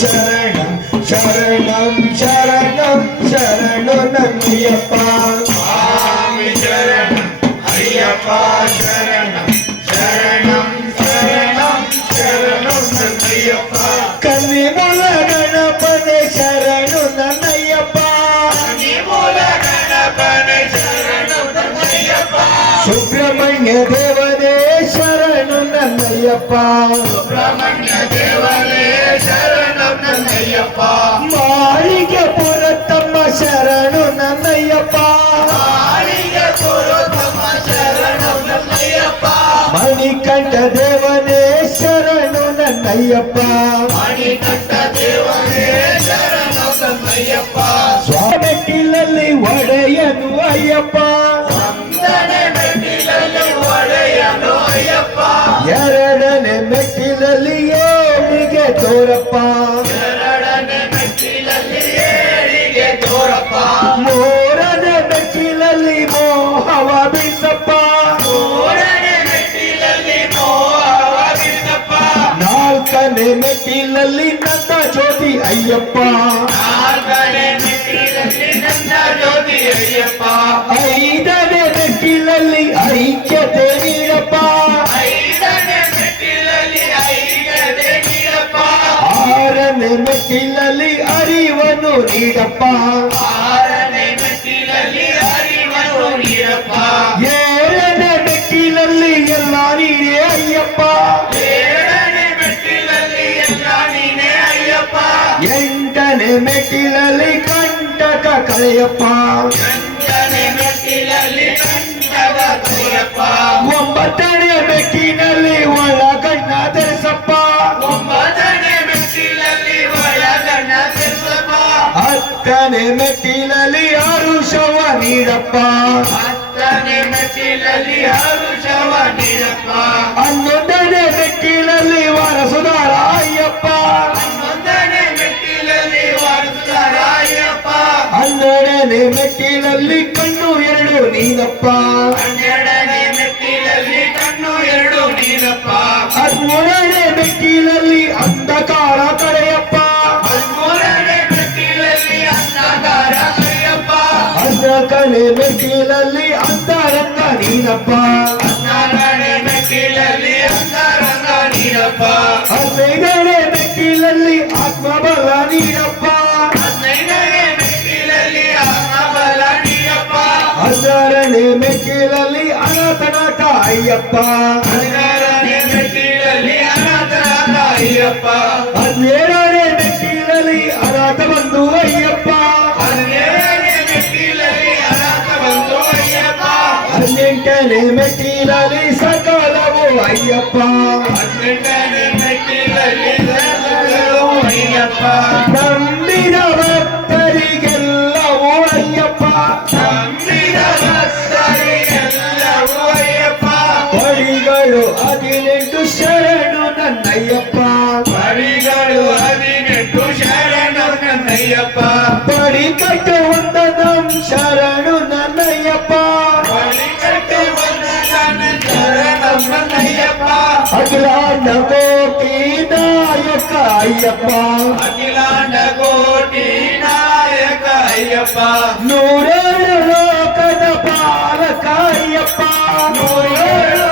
ಶರಣಂ ಶರಣಂ ಶರಣಂ ಶರಣು ನನ್ನಯ್ಯಪ್ಪ ಸ್ವಾಮಿ ಶರಣಂ ಅಯ್ಯಪ್ಪ ಶರಣಂ ಶರಣಂ ಶರಣಂ ಶರಣು ನನ್ನಯ್ಯಪ್ಪ ಕನ್ನಿಮೂಲ ಗಣಪನೆ ಶರಣು ನನ್ನಯ್ಯಪ್ಪ ಕನ್ನಿಮೂಲ ಗಣಪನೆ ಶರಣು ನನ್ನಯ್ಯಪ್ಪ ಸುಬ್ರಹ್ಮಣ್ಯ ದೇವನೇ ಶರಣು ನನ್ನಯ್ಯಪ್ಪ ಸುಬ್ರಹ್ಮಣ್ಯ ದೇವನೇ ಶರಣು ನನ್ನಯ್ಯಪ್ಪ ಮಾಳಿಗೆ ಪುರತಮ್ಮ ಶರಣು ನನ್ನಯ್ಯಪ್ಪ ಮಾಳಿಗೆ ಪುರತಮ್ಮ ಶರಣು ನನ್ನಯ್ಯಪ್ಪ ಮಣಿಕಂಠ ದೇವನೇ ಶರಣು ನನ್ನಯ್ಯಪ್ಪ ಮಣಿಕಂಠ ದೇವನೇ ಶರಣು ನನ್ನಯ್ಯಪ್ಪ ಸ್ವಾಮಿಯಲ್ಲಿ ಒಡೆಯನು ಅಯ್ಯಪ್ಪ ಒಂದನೇ ಮೆಟ್ಟಿಲಲ್ಲಿ ಒಡೆಯನು ಅಯ್ಯಪ್ಪ ಎರಡನೇ ಮೆಟ್ಟಿಲಲ್ಲಿ ಏಳಿಗೆ ತೋರಪ್ಪ ಎರಡನೇ ಮೆಟ್ಟಿಲಲ್ಲಿ ಏಳಿಗೆ ತೋರಪ್ಪ ಮೂರನೇ ಮೆಟ್ಟಿಲಲ್ಲಿ ಮೋಹವ ಬಿಸಪ್ಪ ಮೂರನೇ ಮೆಟ್ಟಿಲಲ್ಲಿ ಮೋಹವ ಬಿಸಪ್ಪ ನಾಲ್ಕನೇ ಮೆಟ್ಟಿಲಲ್ಲಿ ನನ್ನ ಜ್ಯೋತಿ ಅಯ್ಯಪ್ಪ ನಾಲ್ಕನೇ ಮೆಟ್ಟಿಲಲ್ಲಿ ನನ್ನ ಜ್ಯೋತಿ ಅಯ್ಯಪ್ಪ ಐದನೇ ಮೆಟ್ಟಿಲಲ್ಲಿ ಐಕ್ಯತೆ ನೀಡಪ್ಪ ಐದನೇ ಮೆಟ್ಟಿಲಲ್ಲಿ ಐಕ್ಯತೆ ನೀಡಪ್ಪ ಆರನೇ ಮೆಟ್ಟಿಲಲ್ಲಿ ಅರಿವನ್ನು ನೀಡಪ್ಪ ಆರನೇ ಮೆಟ್ಟಿಲಲ್ಲಿ ಅರಿವನ್ನು ನೀಡಪ್ಪ ಏಳನೇ ಮೆಟ್ಟಿಲಲ್ಲಿ ಎಲ್ಲ ನೀನೇ ಅಯ್ಯಪ್ಪ ಏಳನೇ ಮೆಟ್ಟಿಲಲ್ಲಿ ಎಲ್ಲ ನೀನೇ ಅಯ್ಯಪ್ಪ ಎಂಟನೇ ಮೆಟ್ಟಿಲಲ್ಲಿ ಕಂಟಕ ಕಳೆಯಪ್ಪ ಎಂಟನೇ ಮೆಟ್ಟಿಲಲ್ಲಿ ಕಂಟಕ ಕಳೆಯಪ್ಪ ಒಂಬತ್ತನೇ ಮೆಟ್ಟಿಲಲ್ಲಿ ಒಳಗಣ್ಣ ತೆರೆಸಪ್ಪ ಒಂಬತ್ತನೇ ಮೆಟ್ಟಿಲಲ್ಲಿ ಒಳಗಣ್ಣ ತೆರೆಸಪ್ಪ ಹತ್ತನೇ ಮೆಟ್ಟಿಲಲ್ಲಿ ಹರುಷವ ನೀಡಪ್ಪ ಹತ್ತನೇ ಮೆಟ್ಟಿಲಲ್ಲಿ ಹರುಷವ ನೀಡಪ್ಪ ಹನ್ನೊಂದನೇ ಮೆಟ್ಟಿಲಲ್ಲಿ ವಾರಸುದಾರ ಅಯ್ಯಪ್ಪ ಹನ್ನೊಂದನೇ ಮೆಟ್ಟಿಲಲ್ಲಿ ವಾರಸುದಾರ ಅಯ್ಯಪ್ಪ ಹನ್ನೆರಡನೇ ಮೆಟ್ಟಿಲಲ್ಲಿ ಕಣ್ಣು ಎರಡು ನೀನಪ್ಪ ಹನ್ನೆರಡನೇ ಮೆಟ್ಟಿಲಲ್ಲಿ ಕಣ್ಣು ಎರಡು ನೀನಪ್ಪ ಹದಿಮೂರನೇ ಮೆಟ್ಟಿಲಲ್ಲಿ ಅಂಧಕಾರ ಕಳೆಯಪ್ಪ ಹದಿಮೂರನೇ ಮೆಟ್ಟಿಲಲ್ಲಿ ಅಂಧಕಾರ ಕಳೆಯಪ್ಪ ಹದಿನಾಲ್ಕನೇ ಮೆಟ್ಟಿಲಲ್ಲಿ ಅಂತರಂಗ ನೀನಪ್ಪ ಹದಿನಾಲ್ಕನೇ ಮೆಟ್ಟಿಲಲ್ಲಿ ಅಂತರಂಗ ನೀನಪ್ಪ ಹದಿನೈದನೇ ಮೆಟ್ಟಿಲಲ್ಲಿ ಆತ್ಮಬಲ ನೀನಪ್ಪ ಹದಿನೈದನೇ ಮೆಟ್ಟಿಲಲ್ಲಿ ಆತ್ಮಬಲ ನೀನಪ್ಪ ಹದಿನಾರನೇ ಮೆಟ್ಟಿಲಲ್ಲಿ ಅನಾಥನಾಥ ಅಯ್ಯಪ್ಪ ಹದಿನಾರನೇ ಮೆಟ್ಟಿಲಲ್ಲಿ ಅನಾಥನಾಥ ಅಯ್ಯಪ್ಪ ಹದಿನೇಳನೇ ಮೆಟ್ಟಿಲಲ್ಲಿ ಅನಾಥ ಬಂಧು ಅಯ್ಯಪ್ಪ ಹದಿನೇಳನೇ ಮೆಟ್ಟಿಲಲ್ಲಿ ಅನಾಥ ಬಂಧು ಅಯ್ಯಪ್ಪ ಹದಿನೆಂಟನೇ ಮೆಟ್ಟಿಲಲ್ಲಿ ಸಕಲವು ಅಯ್ಯಪ್ಪ ಹದಿನೆಂಟನೇ ಮೆಟ್ಟಿಲಲ್ಲಿ ಸಕಲವು ಅಯ್ಯಪ್ಪ ನಂಬಿದ ಭಕ್ತರಿಗೆಲ್ಲವೂ ಅಯ್ಯಪ್ಪ ನಂಬಿದ ಭಕ್ತರಿಗೆಲ್ಲವೂ ಅಯ್ಯಪ್ಪ ಪಡಿಗಳು 18 ಶರಣು ನನ್ನಯ್ಯಪ್ಪ ಪಡಿಗಳು 18 ಶರಣು ನನ್ನಯ್ಯಪ್ಪ ಪಡಿ ಕಟ್ಟು ವಂದನಂ ಶರಣು ನನ್ನಯ್ಯಪ್ಪ ಪಡಿ ಕಟ್ಟು ವಂದನಂ ಶರಣು ನನ್ನಯ್ಯಪ್ಪ ಅಖಿಲಾಂಡ ಕೋಟಿ ನಾಯಕ ಅಯ್ಯಪ್ಪ ಅಖಿಲಾಂಡ ಕೋಟಿ ನಾಯಕ ಅಯ್ಯಪ್ಪ ನೂರೇಳು ಲೋಕದ ಪಾಲಕ ಅಯ್ಯಪ್ಪ ನೂರೇಳು